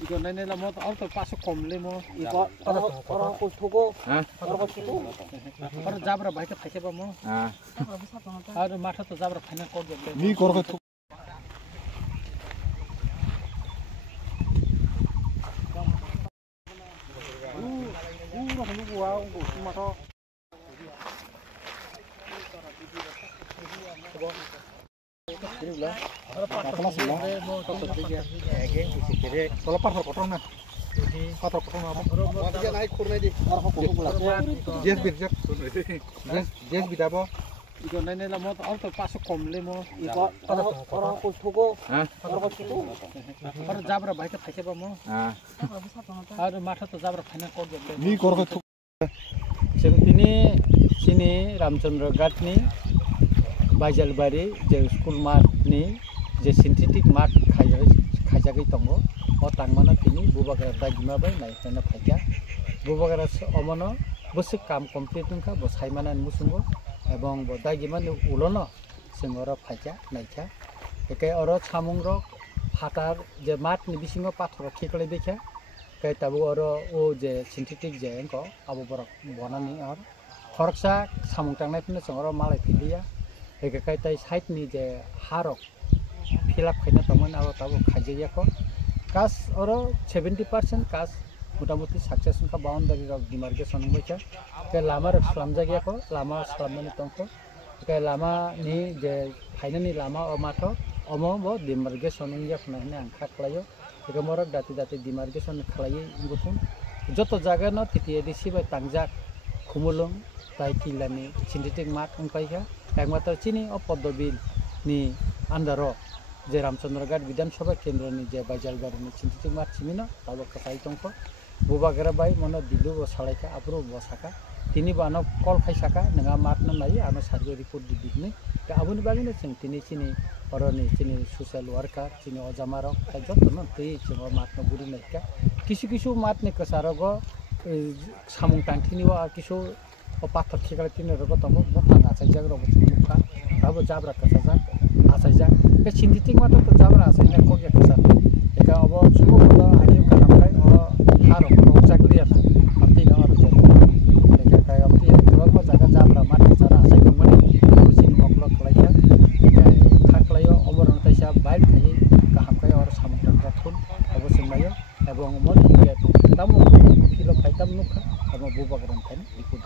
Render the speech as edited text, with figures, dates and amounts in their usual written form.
Ikan ini lah mau orang terpaksa komle mau orang kutuku orang kutuku orang jabra baik tak apa mau ada masa tu jabra final kau jadi ni korang tu Ikan ini lah mau orang terpaksa komle mau orang kutuku orang kutuku orang jabra baik tak apa mau ada masa tu jabra final kau jadi ni korang tu sini Ramchandra Ghat ni Baijalbari je school mat ni je synthetic mat khajagai tongo o tangmana tini bubagara dagima bai nai tena phaika bubagara omono bosik kam complete nka bo saimana musungo ebong bo dagima ni ulono singora phaika naika ekai oro samung rok hatar je mat ni bisingo pathor khekle dekha kai tabu oro o je synthetic je enko abo borok bonani or khorksa samung tangnai pino singora malai philia ekai tai side ni je harok filap khaina tongman abo tabo khajia ko kas oro 70% kas motamuti success ka boundary rok demarcation ngbacha ke lama rok slamjagia ko lama slamani tongko ke lama ni je phainani lama o matho omo bo demarcation ngya khnaine angkha klayo ke morok dati demarcation khlai ngutun joto jaga no titi disi bai tangjak khumulung tai kilani synthetic mat ongkaika একমাত্র চিনি ও পদ্মবিল নি আন্ডারো যে রামচন্দ্র ঘাট বিধানসভা কেন্দ্র নি যে বাইজালবাড়ি নি চিন্তিক মার চিমিনো তাবো কাই টংকো বুবাগরা বাই মনো দিলু ও সালাইকা আব্রু বসাকা তিনি বানো কল খাইসাকা নঙা মাত না নাই আনো সার্ভে রিপোর্ট দিদিনি কে আবুনি বাগিনে চিং তিনি চিনি অরনি চিনি সোশ্যাল ওয়ার্কার চিনি অজামারক তাই যতন তুই চিং মাত না বুড়ি নাইকা কিছু কিছু মাত নি কসারগ সামুং টাংথিনিও আর কিছু o pathor khekale tin ro to mo thang achai jag ro muka abo jabra ka sa achai jag ke synthetic ma to jabra achai na ko ke sa eka abo sumo ko ani ka nam kai o haro ko chakli na apti na ro jero eka kai apti ro ko jaga jabra ma ta ra achai ko mani ko sin moklo klaya khaklayo oboron tai sa bail thai ka ham kai or samung ta thun abo sinmayo ebong mon ke tamo kilo phaitam nukha abo bubagran kan ikut